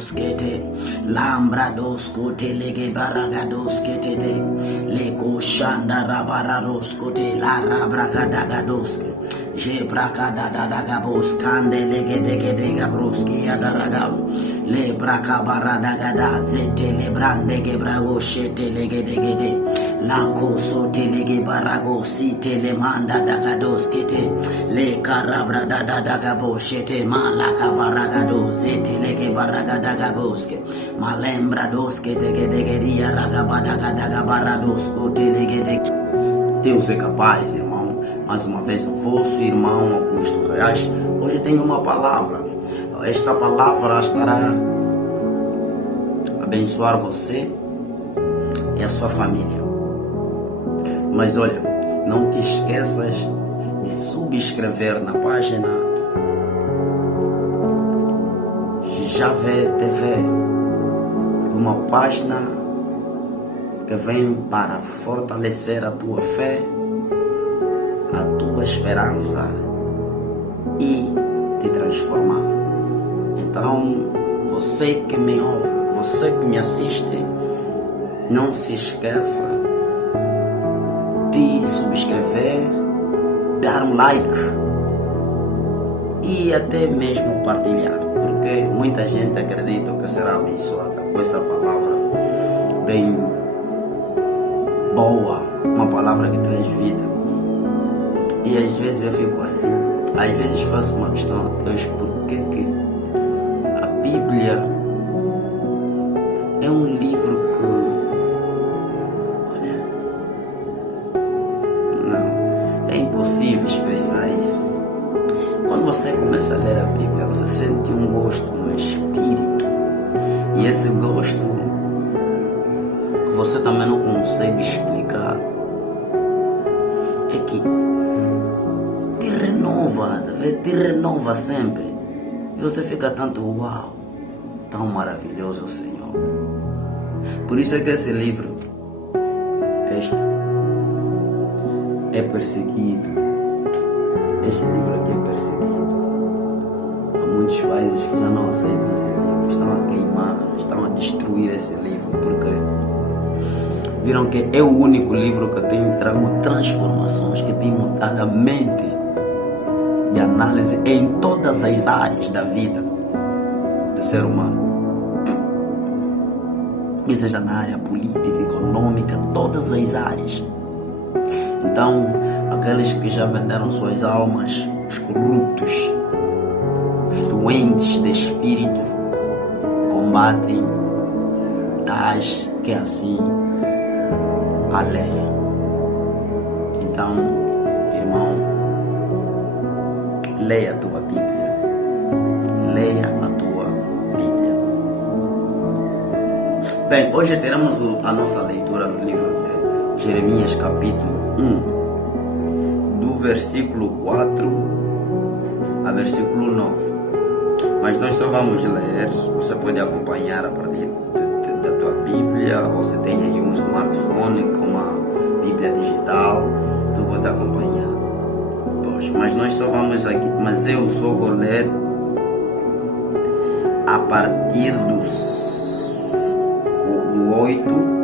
baragados kete, lambrados kote lege baragados kete de, lego shanda rabarados kote la rabragadagados, je brakadadagabos kande lege dege dega broski adaragam, le brakabaradagada zete le brande gebrago shete lege dege de. La coso telege barago si telemanda dagados kete le carabra dadagabo shete malaka baragado zete lege baraga dagaboske malembra doske dege degeria ragabadagabarados kote lege de. Deus é capaz, irmão. Mais uma vez o vosso irmão Augusto Reais. Hoje tenho uma palavra. Esta palavra estará a abençoar você e a sua família. Mas olha, não te esqueças de subscrever na página Javé TV, uma página que vem para fortalecer a tua fé, a tua esperança e te transformar. Então, você que me ouve, você que me assiste, não se esqueça de subscrever, dar um like e até mesmo partilhar, porque muita gente acredita que será abençoada com essa palavra bem boa, uma palavra que traz vida. E às vezes eu fico assim, às vezes faço uma questão a Deus, porque que a Bíblia é um livro que é impossível expressar isso. Quando você começa a ler a Bíblia, você sente um gosto no espírito. E esse gosto que você também não consegue explicar é que te renova sempre. E você fica tanto, uau, tão maravilhoso o Senhor. Por isso é que esse livro, é perseguido. Este livro aqui é perseguido. Há muitos países que já não aceitam esse livro, estão a queimar, estão a destruir esse livro, porque viram que é o único livro que tem trago transformações, que tem mudado a mente de análise em todas as áreas da vida do ser humano. E seja na área política, econômica, todas as áreas. Então, aqueles que já venderam suas almas, os corruptos, os doentes de espírito, combatem tais que assim a lei. Então, irmão, leia a tua Bíblia. Leia a tua Bíblia. Bem, hoje teremos a nossa leitura no livro de Jeremias, capítulo 1, do versículo 4 a versículo 9. Mas nós só vamos ler, você pode acompanhar a partir da tua Bíblia, ou você tem aí um smartphone com uma Bíblia digital, tu podes acompanhar. Pois, mas nós só vamos aqui, mas eu só vou ler a partir do 8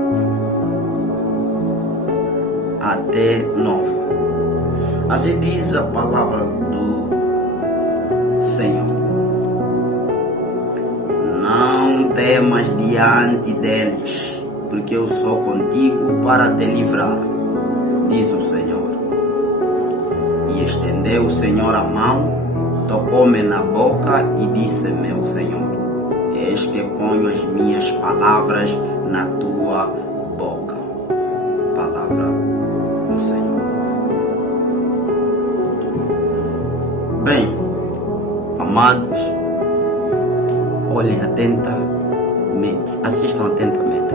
até 9. Assim diz a palavra do Senhor: não temas diante deles, porque eu sou contigo para te livrar, diz o Senhor. E estendeu o Senhor a mão, tocou-me na boca e disse-me o Senhor: eis que ponho as minhas palavras na tua boca. Palavra do Senhor. Bem, amados, olhem atentamente, assistam atentamente.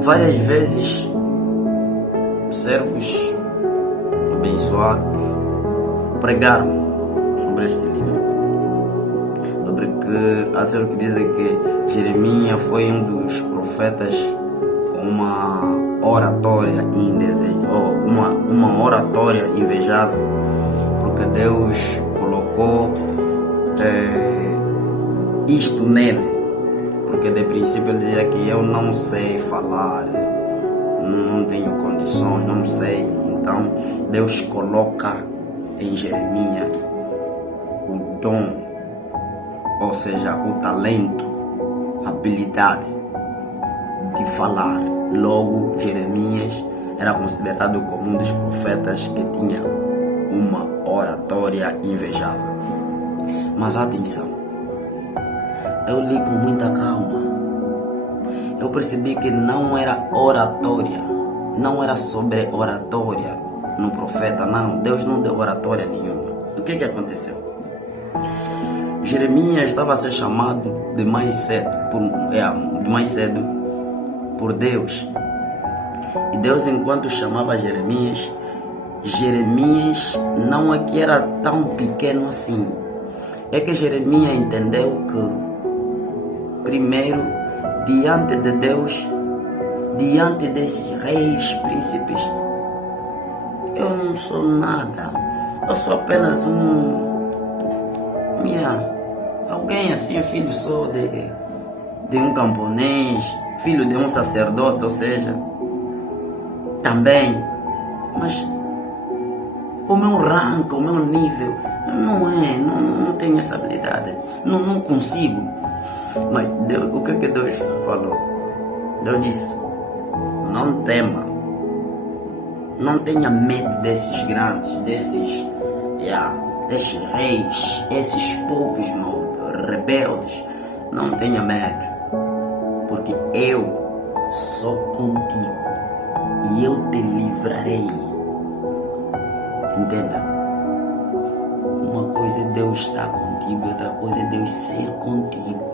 Várias vezes, servos abençoados pregaram sobre este livro, sobre que há certos que dizem que Jeremias foi um dos profetas com uma oratória uma oratória invejável, porque Deus colocou isto nele, porque de princípio ele dizia que eu não sei falar, não tenho condições, não sei. Então Deus coloca em Jeremias o dom, ou seja, o talento, a habilidade de falar. Logo, Jeremias era considerado como um dos profetas que tinha uma oratória invejável. Mas atenção, eu li com muita calma. Eu percebi que não era oratória, não era sobre oratória no profeta, não. Deus não deu oratória nenhuma. O que aconteceu? Jeremias estava a ser chamado de mais cedo por Deus. E Deus, enquanto chamava Jeremias, não é que era tão pequeno assim. É que Jeremias entendeu que, primeiro, diante de Deus, diante desses reis, príncipes, eu não sou nada. Eu sou apenas alguém assim, filho só de um camponês, filho de um sacerdote, ou seja, também. Mas o meu rank, o meu nível, não tenho essa habilidade, não consigo. Mas Deus, o que Deus falou? Deus disse: não tema, não tenha medo desses grandes, desses reis, esses povos rebeldes. Não tenha medo, porque eu sou contigo e eu te livrarei. Entenda? Uma coisa é Deus estar contigo, outra coisa é Deus ser contigo.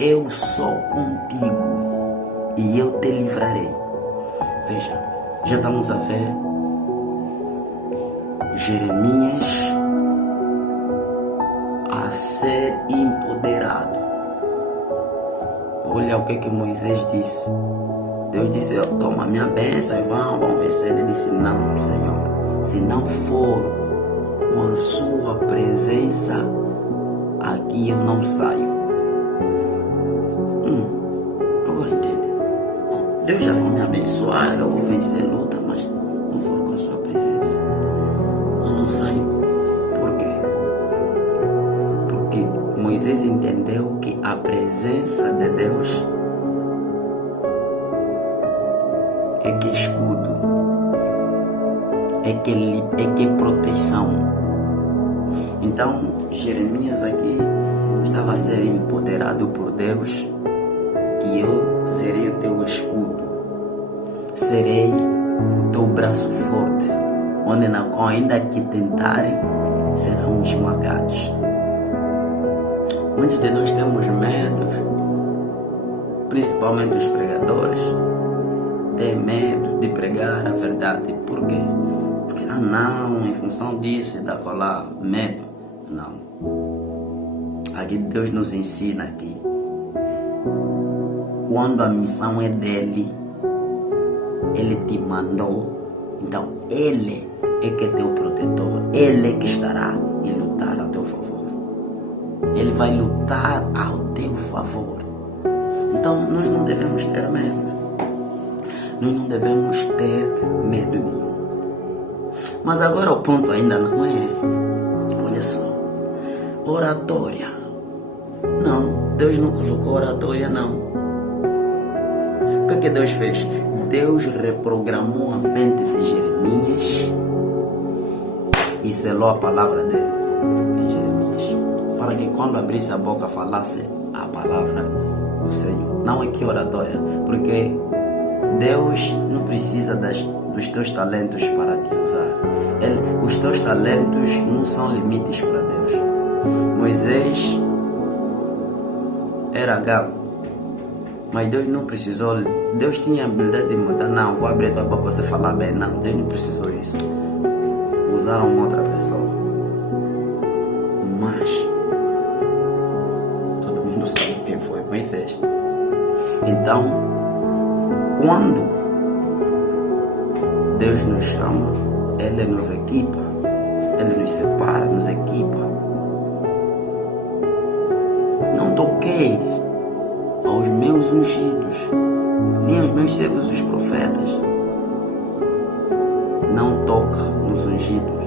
Eu sou contigo e eu te livrarei. Veja, já estamos a ver Jeremias a ser empoderado. Olha o que Moisés disse. Deus disse: toma minha bênção e vão vencer. Ele disse: não, Senhor, se não for com a sua presença aqui eu não saio. Agora entende? Deus já vai me abençoar, eu vou vencer luta, mas não for com a sua presença eu não saio. Por quê? Porque Moisés entendeu que a presença de Deus é que escudo, é que proteção. Então Jeremias aqui estava a ser empoderado por Deus, que eu serei o teu escudo, serei o teu braço forte, onde ainda que tentarem serão esmagados. Muitos de nós temos medo, principalmente os pregadores, têm medo de pregar a verdade. Por quê? Porque, não, em função disso e daquela medo. Não. Aqui Deus nos ensina que quando a missão é dele, ele te mandou, então ele é que é teu protetor, ele é que estará e lutar a teu favor. Ele vai lutar ao teu favor. Então nós não devemos ter medo. Nós não devemos ter medo nenhum. Mas agora o ponto ainda não é esse. Olha só. Oratória. Não, Deus não colocou oratória, não. O que Deus fez? Deus reprogramou a mente de Jeremias e selou a palavra dele em Jeremias, para que quando abrisse a boca falasse a palavra do Senhor. Não é que oratória, porque Deus não precisa dos teus talentos para te usar. Os teus talentos não são limites para Deus. Moisés era gago, mas Deus não precisou. Deus tinha a habilidade de mudar. Não, vou abrir a tua boca para você falar bem. Não, Deus não precisou disso. Usaram outra pessoa. Mas todo mundo sabe quem foi Moisés. Então, quando Deus nos chama, Ele nos equipa, Ele nos separa, nos equipa Não toqueis aos meus ungidos, nem aos meus servos os profetas. Não toca nos ungidos.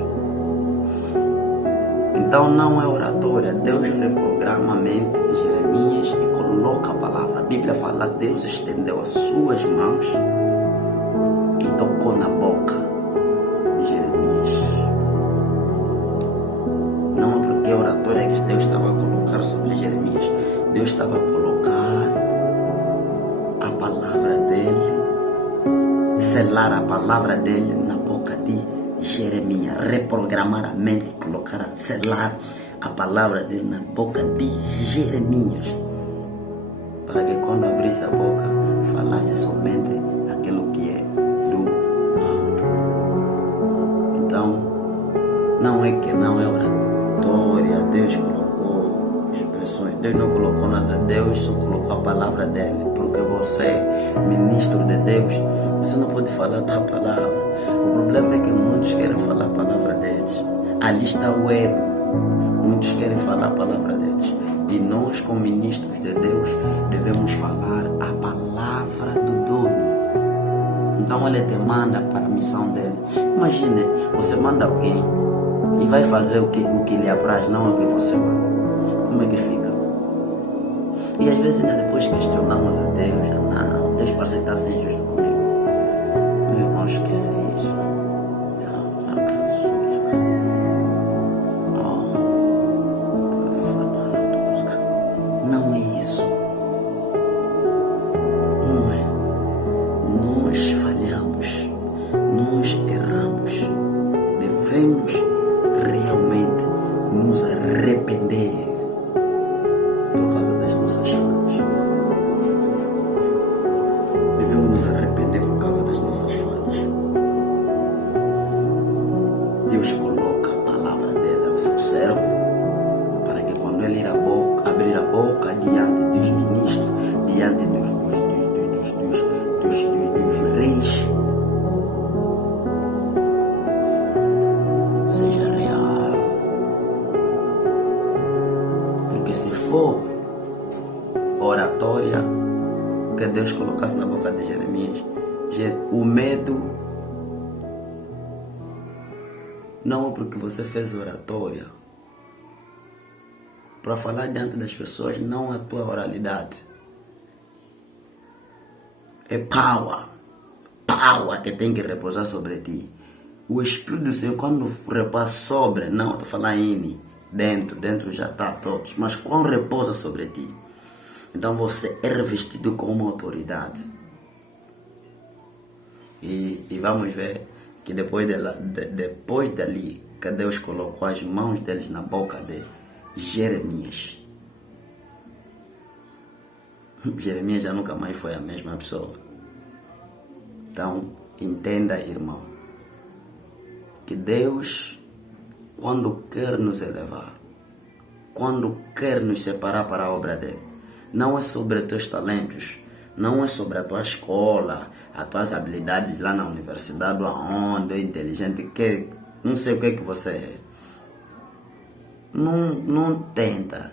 Então não é oratória. Deus reprograma a mente de Jeremias e coloca a palavra. A Bíblia fala que Deus estendeu as suas mãos e tocou na boca de Jeremias. Não é porque a oratória que Deus estava a colocar sobre Jeremias. Deus estava a colocar a palavra dele, selar a palavra dele na boca de Jeremias, reprogramar a mente, colocar, selar a palavra dele na boca de Jeremias, para que quando abrisse a boca, falasse somente aquilo que é do alto. Então, não é que não é oratória, Deus colocou expressões, Deus não colocou nada, Deus só colocou a palavra dele, porque você, ministro de Deus, você não pode falar a tua palavra. O problema é que muitos querem falar a palavra deles. Ali está o erro. Muitos querem falar a palavra deles. E nós, como ministros de Deus, devemos falar a palavra do dono. Então ele te manda para a missão dele. Imagine, você manda alguém e vai fazer o que lhe apraz, não o que você manda. Como é que fica? E às vezes depois questionamos a Deus. Não, Deus parece estar sem justo comigo. Meu irmão, esquece isso. Não é isso. Não é. Nós falhamos. Nós erramos. Devemos realmente nos arrepender por causa das nossas falhas. Devemos nos arrepender por causa das nossas falhas. Deus coloca a palavra dele ao seu servo para que quando ele abrir a boca diante dos ministros, diante dos reis, seja real. Porque se for oratória que Deus colocasse na boca de Jeremias, o medo não é porque você fez oratória. Para falar diante das pessoas não é a tua oralidade. É power que tem que repousar sobre ti. O Espírito do Senhor, quando repousa sobre, não estou falando em dentro já está todos, mas quando repousa sobre ti, então você é revestido com uma autoridade. E vamos ver que depois dali, que Deus colocou as mãos deles na boca de Jeremias. Jeremias já nunca mais foi a mesma pessoa. Então, entenda, irmão, que Deus, quando quer nos elevar, quando quer nos separar para a obra dele, não é sobre os teus talentos, não é sobre a tua escola, as tuas habilidades lá na universidade, aonde, inteligente, que não sei o que você é. Não tenta.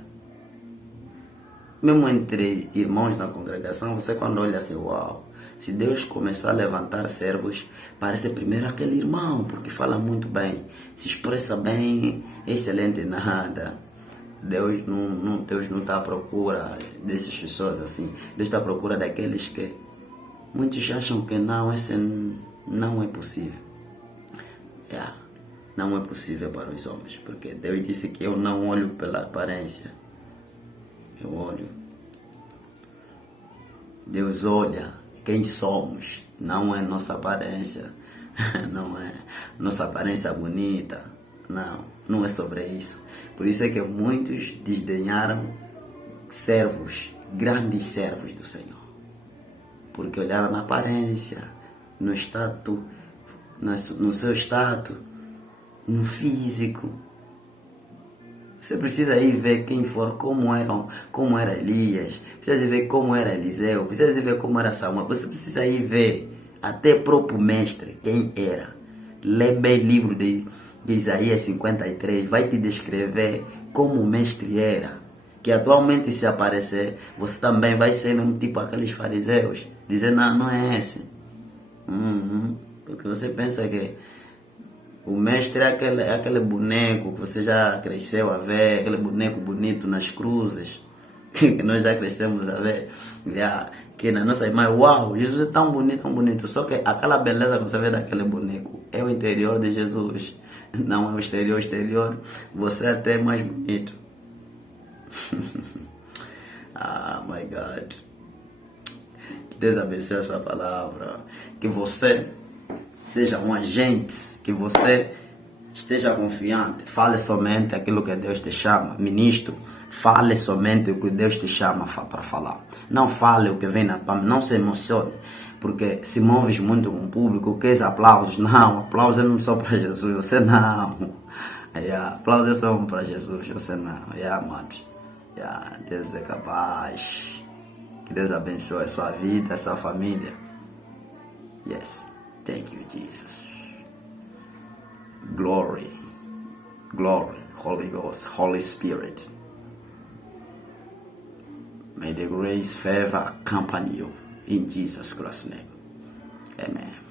Mesmo entre irmãos na congregação, você quando olha assim, uau, se Deus começar a levantar servos, parece primeiro aquele irmão, porque fala muito bem, se expressa bem, excelente nada. Deus não está à procura dessas pessoas assim. Deus está à procura daqueles que muitos acham que não, esse não é possível. Não é possível para os homens, porque Deus disse que eu não olho pela aparência, eu olho. Deus olha quem somos, não é nossa aparência, não é nossa aparência bonita, não é sobre isso. Por isso é que muitos desdenharam servos, grandes servos do Senhor, porque olharam na aparência, no status, no seu status, no físico. Você precisa ir ver quem for, como era Elias, precisa ver como era Eliseu, precisa ver como era Samuel, você precisa ir ver até próprio mestre, quem era. Lê bem o livro de Isaías 53, vai te descrever como o mestre era. que atualmente se aparecer, você também vai ser mesmo tipo aqueles fariseus, dizer não é esse. Porque você pensa que o mestre é aquele boneco que você já cresceu a ver, aquele boneco bonito nas cruzes, que nós já crescemos a ver, que na nossa imagem, uau, Jesus é tão bonito, só que aquela beleza que você vê daquele boneco é o interior de Jesus, não é o exterior, você é até mais bonito. Ah, my God. Que Deus abençoe a sua palavra, que você seja um agente, que você esteja confiante, fale somente aquilo que Deus te chama. Ministro, fale somente o que Deus te chama para falar. Não fale o que vem na tua mente, não se emocione, porque se moves muito com o público, queres aplausos? Não, aplausos não são para Jesus, você não. Aplausos são para Jesus, você não. Amados. Deus é capaz. Que Deus abençoe a sua vida, a sua família. Yes. Thank you, Jesus. Glory, Holy Ghost, Holy Spirit. May the grace, favor accompany you in Jesus Christ's name. Amen.